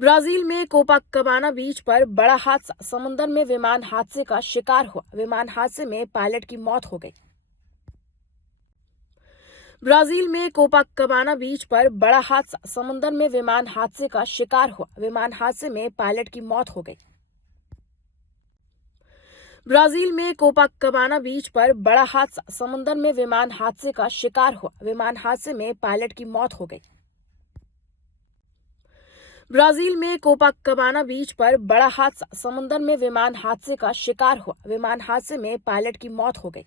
Brazil में कोपाकबाना बीच पर बड़ा हादसा, समुद्र में विमान हादसे का शिकार हुआ। विमान हादसे में पायलट की मौत हो गई। ब्राजील में कोपाकबाना बीच पर बड़ा हादसा, समुद्र में विमान हादसे का शिकार हुआ। विमान हादसे में पायलट की मौत हो गई। ब्राजील में कोपाकबाना बीच पर बड़ा हादसा, समुद्र में विमान हादसे का शिकार हुआ। विमान हादसे में पायलट की मौत हो गई। ब्राजील में कोपाकबाना बीच पर बड़ा हादसा, समुद्र में विमान हादसे का शिकार हुआ। विमान हादसे में पायलट की मौत हो गई।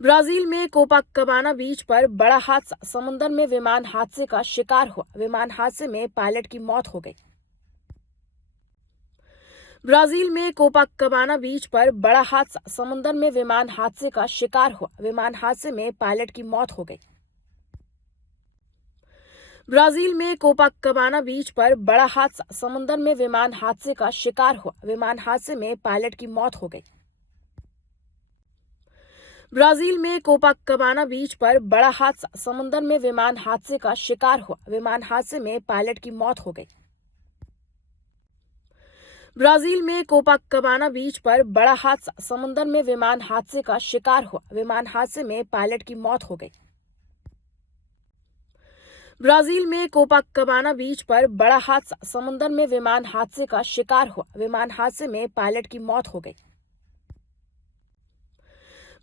ब्राजील में कोपाकबाना बीच पर बड़ा हादसा, समुद्र में विमान हादसे का शिकार हुआ। विमान हादसे में पायलट की मौत हो गई। ब्राजील में कोपाकबाना बीच पर बड़ा हादसा, समुद्र में विमान हादसे का शिकार हुआ। विमान हादसे में पायलट की मौत हो गई। ब्राजील में कोपाकबाना बीच पर बड़ा हादसा, समुद्र में विमान हादसे का शिकार हुआ। विमान हादसे में पायलट की मौत हो गई। ब्राजील में कोपाकबाना बीच पर बड़ा हादसा, समुद्र में विमान हादसे का शिकार हुआ। विमान हादसे में पायलट की मौत हो गई। ब्राजील में कोपाकबाना बीच पर बड़ा हादसा, समुद्र में विमान हादसे का शिकार हुआ। विमान हादसे में पायलट की मौत हो गई। ब्राजील में कोपाकबाना बीच पर बड़ा हादसा, समुद्र में विमान हादसे का शिकार हुआ। विमान हादसे में पायलट की मौत हो गई।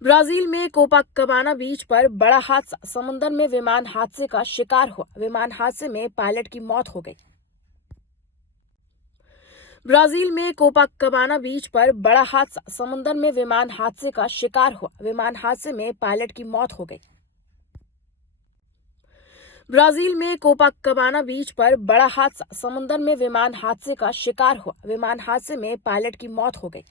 ब्राजील में कोपाकबाना बीच पर बड़ा हादसा, समुद्र में विमान हादसे का शिकार हुआ। विमान हादसे में पायलट की मौत हो गई। ब्राजील में कोपाकबाना बीच पर बड़ा हादसा, समुद्र में विमान हादसे का शिकार हुआ। विमान हादसे में पायलट की मौत हो गई। ब्राजील में कोपाकबाना बीच पर बड़ा हादसा, समुद्र में विमान हादसे का शिकार हुआ। विमान हादसे में पायलट की मौत हो गई।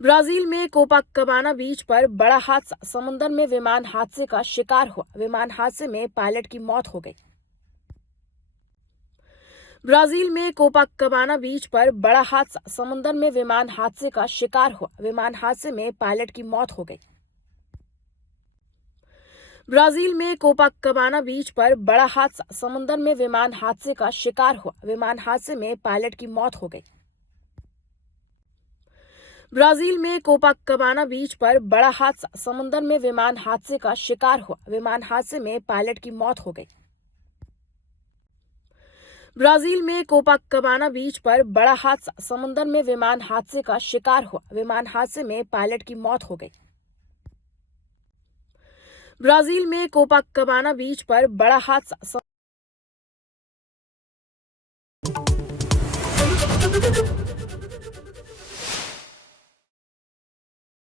ब्राजील में कोपाकबाना बीच पर बड़ा हादसा, समुद्र में विमान हादसे का शिकार हुआ। विमान हादसे में पायलट की मौत हो गई। ब्राजील में कोपाकबाना बीच पर बड़ा हादसा, समुद्र में विमान हादसे का शिकार हुआ। विमान हादसे में पायलट की मौत हो गई। ब्राजील में कोपाकबाना बीच पर बड़ा हादसा, समुद्र में विमान हादसे का शिकार हुआ। विमान हादसे में पायलट की मौत हो गई। ब्राजील में कोपाकबाना बीच पर बड़ा हादसा, समुद्र में विमान हादसे का शिकार हुआ। विमान हादसे में पायलट की मौत हो गई। ब्राजील में कोपाकबाना बीच पर बड़ा हादसा, समुद्र में विमान हादसे का शिकार हुआ। विमान हादसे में पायलट की मौत हो गई। ब्राजील में कोपाकबाना बीच पर बड़ा हादसा